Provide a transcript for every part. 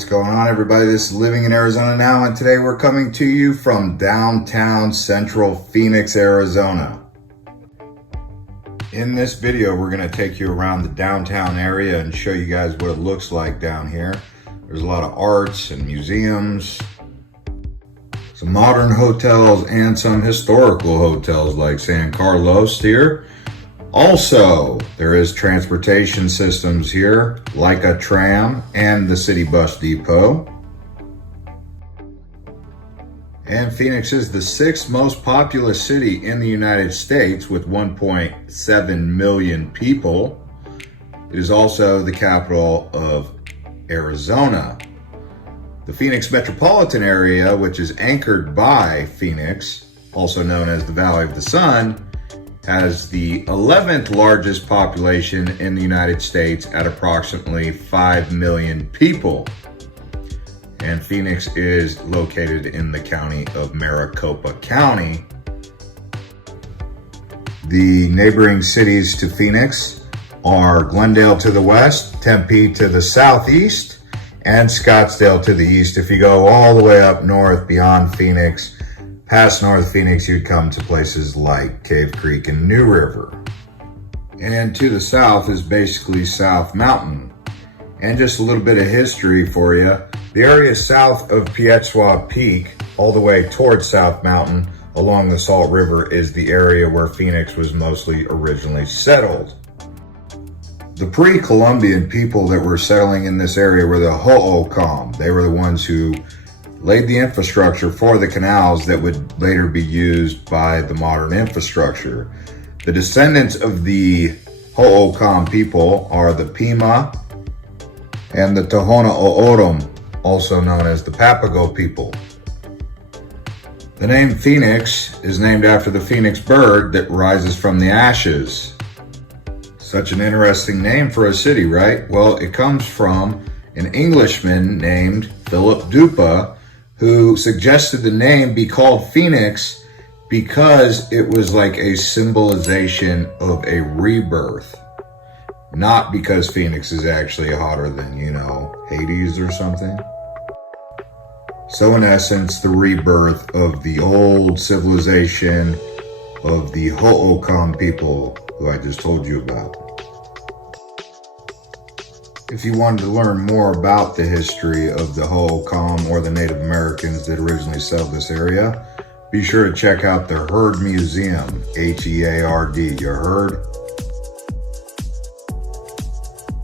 What's going on, everybody? This is Living in Arizona Now, and today we're coming to you from downtown central Phoenix, Arizona. In this video, we're going to take you around the downtown area and show you guys what it looks like down here. There's a lot of arts and museums, some modern hotels, and some historical hotels like San Carlos here. Also, there is transportation systems here, like a tram and the city bus depot. And Phoenix is the 6th most populous city in the United States with 1.7 million people. It is also the capital of Arizona. The Phoenix metropolitan area, which is anchored by Phoenix, also known as the Valley of the Sun, has the 11th largest population in the United States at approximately 5 million people. And Phoenix is located in the county of Maricopa County. The neighboring cities to Phoenix are Glendale to the west, Tempe to the southeast, and Scottsdale to the east. If you go all the way up north beyond Phoenix, past North Phoenix, you'd come to places like Cave Creek and New River. And to the south is basically South Mountain. And just a little bit of history for you. The area south of Pietswa Peak, all the way towards South Mountain, along the Salt River, is the area where Phoenix was mostly originally settled. The pre-Columbian people that were settling in this area were the Ho'okamm. They were the ones who laid the infrastructure for the canals that would later be used by the modern infrastructure. The descendants of the Ho'okamm people are the Pima and the Tohono O'odham, also known as the Papago people. The name Phoenix is named after the phoenix bird that rises from the ashes. Such an interesting name for a city, right? Well, it comes from an Englishman named Philip Dupa, who suggested the name be called Phoenix because it was like a symbolization of a rebirth. Not because Phoenix is actually hotter than, Hades or something. So in essence, the rebirth of the old civilization of the Ho'okamm people who I just told you about. If you wanted to learn more about the history of the Ho'okamm or the Native Americans that originally settled this area, be sure to check out the Heard Museum, H-E-A-R-D, you heard?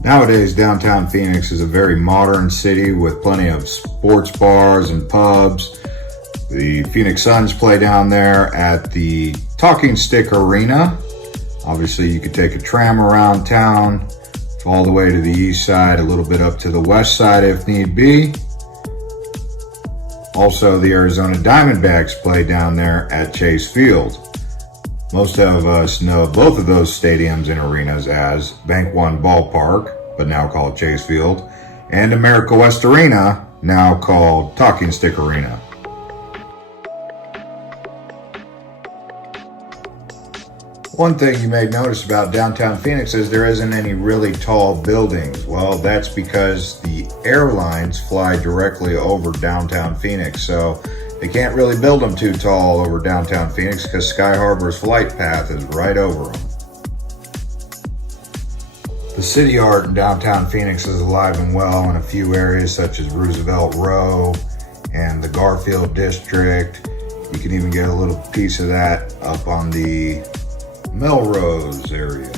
Nowadays, downtown Phoenix is a very modern city with plenty of sports bars and pubs. The Phoenix Suns play down there at the Talking Stick Arena. Obviously, you could take a tram around town, all the way to the east side, a little bit up to the west side if need be. Also, the Arizona Diamondbacks play down there at Chase Field. Most of us know both of those stadiums and arenas as Bank One Ballpark, but now called Chase Field, and America West Arena, now called Talking Stick Arena. One thing you may notice about downtown Phoenix is there isn't any really tall buildings. Well, that's because the airlines fly directly over downtown Phoenix, so they can't really build them too tall over downtown Phoenix because Sky Harbor's flight path is right over them. The city art in downtown Phoenix is alive and well in a few areas such as Roosevelt Row and the Garfield District. You can even get a little piece of that up on the Melrose area.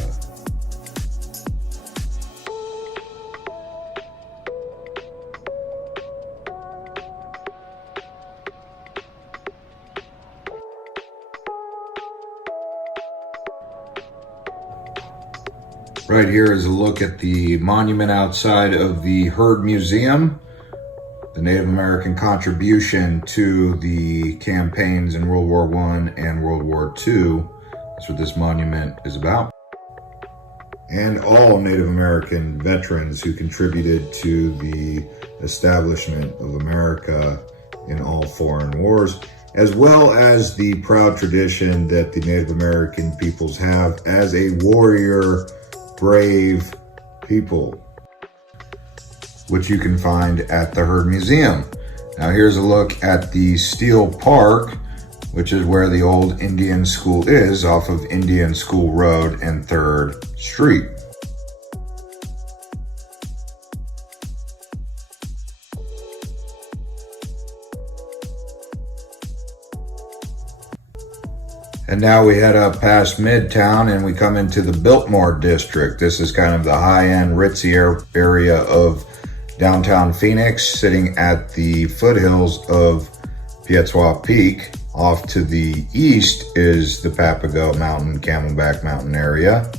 Right here is a look at the monument outside of the Heard Museum, the Native American contribution to the campaigns in World War I and World War II. That's what this monument is about. And all Native American veterans who contributed to the establishment of America in all foreign wars, as well as the proud tradition that the Native American peoples have as a warrior, brave people. which you can find at the Heard Museum. Now here's a look at the Steel Park, which is where the old Indian School is, off of Indian School Road and 3rd Street. And now we head up past Midtown and we come into the Biltmore District. This is kind of the high-end, ritzy area of downtown Phoenix, sitting at the foothills of Pietswa Peak. Off to the east is the Papago Mountain, Camelback Mountain area.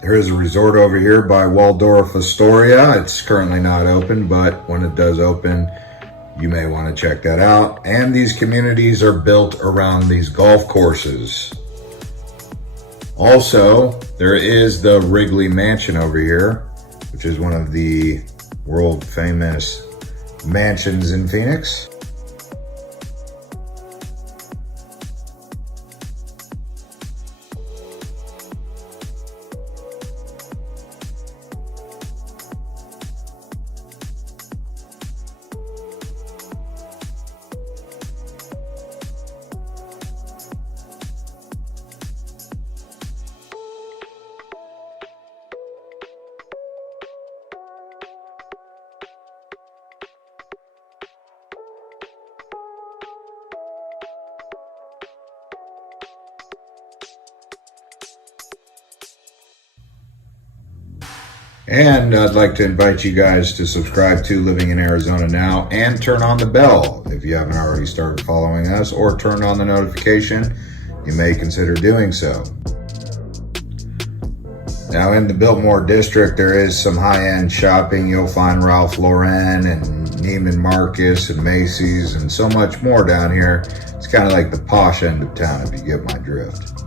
There is a resort over here by Waldorf Astoria. It's currently not open, but when it does open, you may want to check that out. And these communities are built around these golf courses. Also, there is the Wrigley Mansion over here, which is one of the world famous mansions in Phoenix. And I'd like to invite you guys to subscribe to Living in Arizona Now and turn on the bell if you haven't already started following us, or turned on the notification. You may consider doing so. Now in the Biltmore District, there is some high-end shopping. You'll find Ralph Lauren and Neiman Marcus and Macy's and so much more down here. It's kind of like the posh end of town, if you get my drift.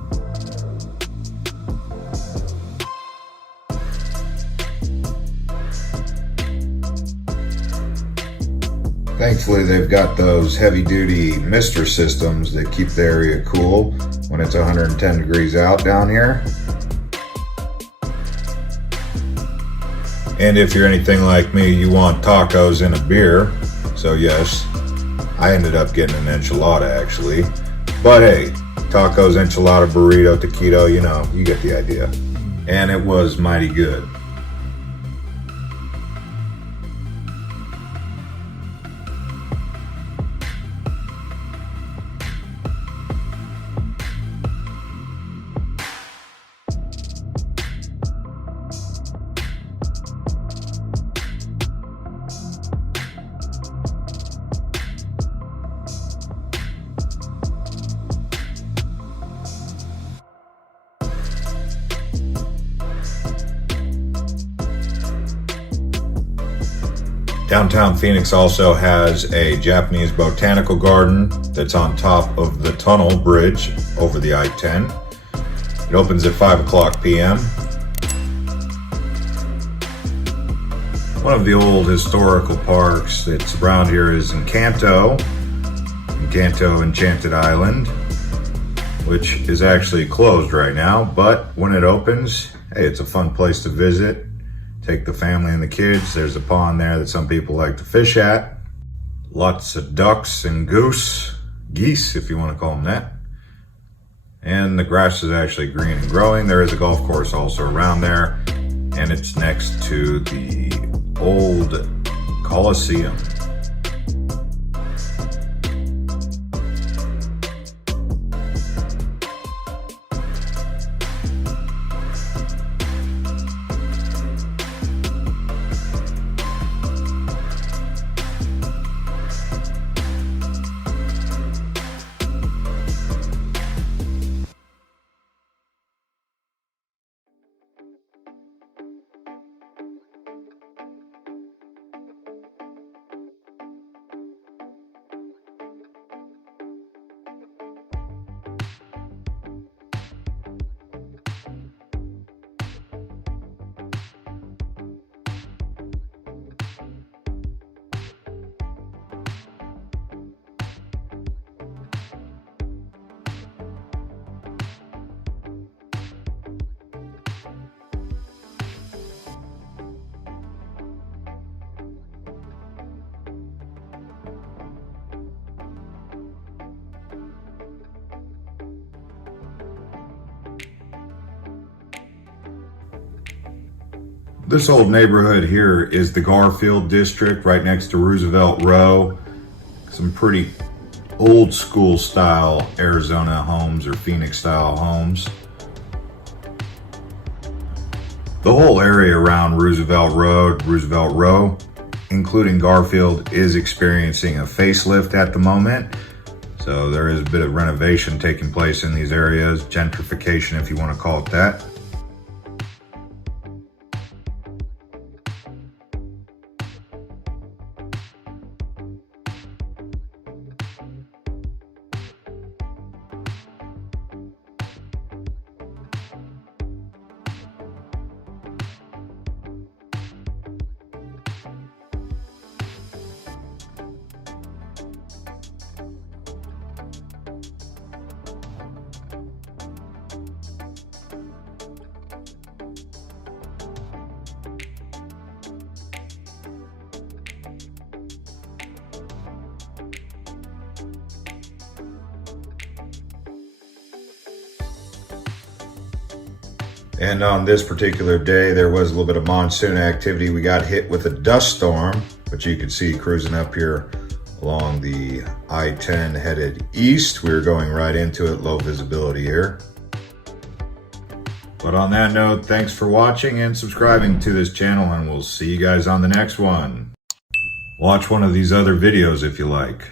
Thankfully, they've got those heavy-duty mister systems that keep the area cool when it's 110 degrees out down here. And if you're anything like me, you want tacos and a beer. So yes, I ended up getting an enchilada actually. But hey, tacos, enchilada, burrito, taquito, you know, you get the idea. And it was mighty good. Downtown Phoenix also has a Japanese botanical garden that's on top of the tunnel bridge over the I-10. It opens at 5 o'clock p.m. One of the old historical parks that's around here is Encanto Enchanted Island, which is actually closed right now, but when it opens, hey, it's a fun place to visit. Take the family and the kids. There's a pond there that some people like to fish at. Lots of ducks and geese, if you want to call them that. And the grass is actually green and growing. There is a golf course also around there, and it's next to the old Coliseum. This old neighborhood here is the Garfield district right next to Roosevelt Row. Some pretty old school style Arizona homes or Phoenix style homes. The whole area around Roosevelt Row, including Garfield, is experiencing a facelift at the moment. So there is a bit of renovation taking place in these areas, gentrification if you want to call it that. And on this particular day, there was a little bit of monsoon activity. We got hit with a dust storm, which you can see cruising up here along the I-10 headed east. We were going right into it, low visibility here. But on that note, thanks for watching and subscribing to this channel, and we'll see you guys on the next one. Watch one of these other videos if you like.